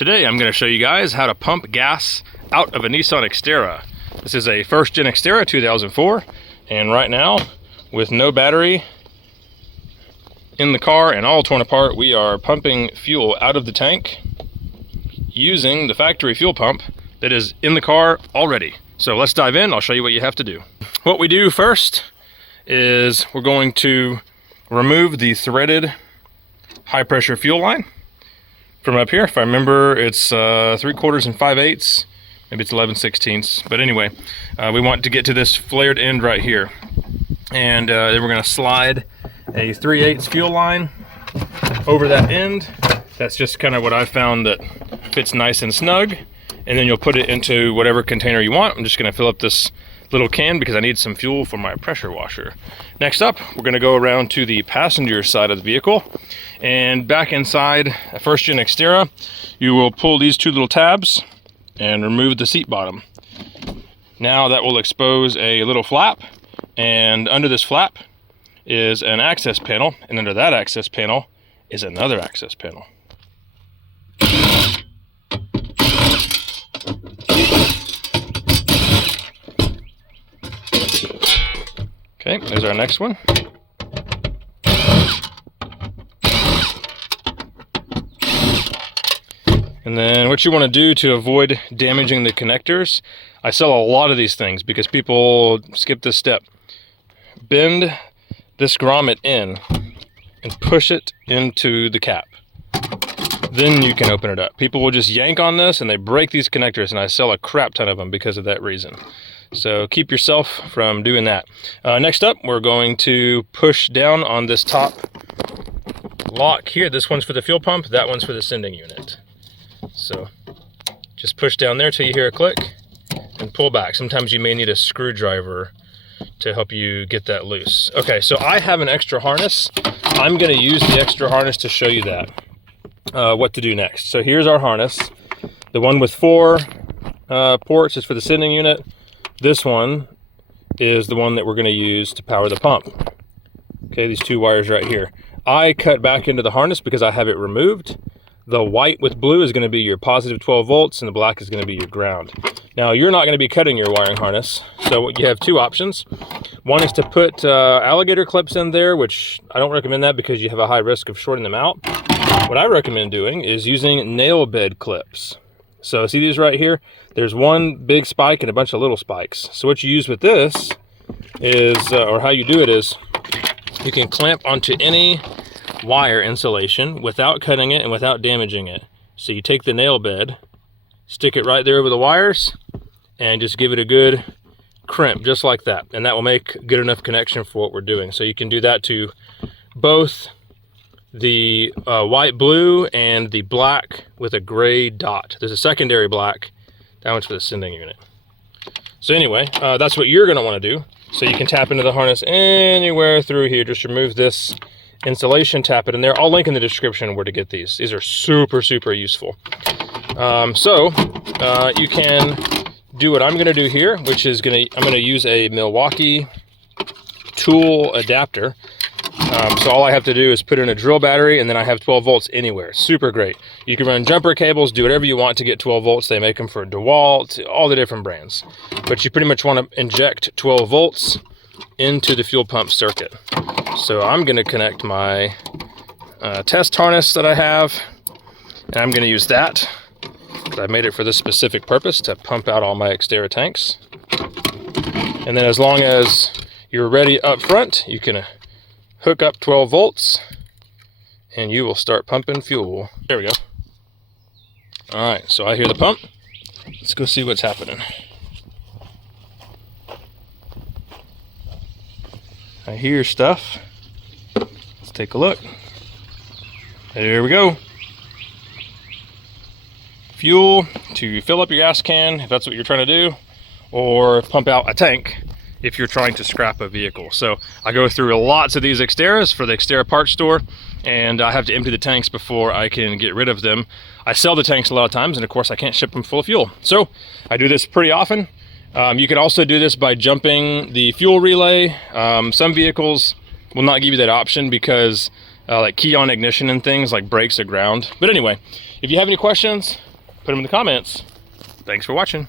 Today I'm going to show you guys how to pump gas out of a Nissan Xterra. This is a first gen Xterra 2004, and right now, with no battery in the car and all torn apart, we are pumping fuel out of the tank using the factory fuel pump that is in the car already. So let's dive in. I'll show you what you have to do. What we do first is we're going to remove the threaded high pressure fuel line from up here. If I remember, it's 3/4 and 5/8, maybe it's 11/16, but anyway, we want to get to this flared end right here, and then we're going to slide a 3/8 fuel line over that end. That's just kind of what I found that fits nice and snug, and then you'll put it into whatever container you want. I'm just going to fill up this little can because I need some fuel for my pressure washer. Next up, we're going to go around to the passenger side of the vehicle, and back inside a first gen Xterra, you will pull these two little tabs and remove the seat bottom. Now that will expose a little flap, and under this flap is an access panel, and under that access panel is another access panel. Okay, there's our next one. And then what you want to do to avoid damaging the connectors, I sell a lot of these things because people skip this step. Bend this grommet in and push it into the cap. Then you can open it up. People will just yank on this and they break these connectors, and I sell a crap ton of them because of that reason. So keep yourself from doing that. Next up, we're going to push down on this top lock here. This one's for the fuel pump, that one's for the sending unit. So just push down there till you hear a click and pull back. Sometimes you may need a screwdriver to help you get that loose. Okay, so I have an extra harness. I'm going to use the extra harness to show you that, what to do next. So here's our harness. The one with 4 ports is for the sending unit. This one is the one that we're going to use to power the pump. Okay, these 2 wires right here. I cut back into the harness because I have it removed. The white with blue is going to be your positive 12 volts, and the black is going to be your ground. Now, you're not going to be cutting your wiring harness, so you have 2 options. One is to put alligator clips in there, which I don't recommend that because you have a high risk of shorting them out. What I recommend doing is using nail bed clips. So see these right here? There's one big spike and a bunch of little spikes. So what you use with this is, or how you do it is, you can clamp onto any wire insulation without cutting it and without damaging it. So you take the nail bed, stick it right there over the wires, and just give it a good crimp, just like that. And that will make good enough connection for what we're doing. So you can do that to both the white blue and the black with a gray dot. There's a secondary black. That one's for the sending unit. So anyway, that's what you're going to want to do. So you can tap into the harness anywhere through here. Just remove this insulation, tap it in there. I'll link in the description where to get these. These are super, super useful. You can do what I'm going to do here, which is I'm going to use a Milwaukee tool adapter. So all I have to do is put in a drill battery, and then I have 12 volts anywhere. Super great. You can run jumper cables, do whatever you want to get 12 volts. They make them for DeWalt, all the different brands. But you pretty much want to inject 12 volts into the fuel pump circuit. So I'm going to connect my test harness that I have, and I'm going to use that because I made it for this specific purpose, to pump out all my Xterra tanks. And then as long as you're ready up front, you can hook up 12 volts and you will start pumping fuel. There we go. All right, so I hear the pump. Let's go see what's happening. I hear stuff. Let's take a look. There we go. Fuel to fill up your gas can if that's what you're trying to do, or pump out a tank if you're trying to scrap a vehicle. So I go through lots of these Xterras for the Xterra parts store, and I have to empty the tanks before I can get rid of them. I sell the tanks a lot of times, and of course I can't ship them full of fuel. So I do this pretty often. You can also do this by jumping the fuel relay. Some vehicles will not give you that option because like key on ignition and things like brakes or ground. But anyway, if you have any questions, Put them in the comments. Thanks for watching.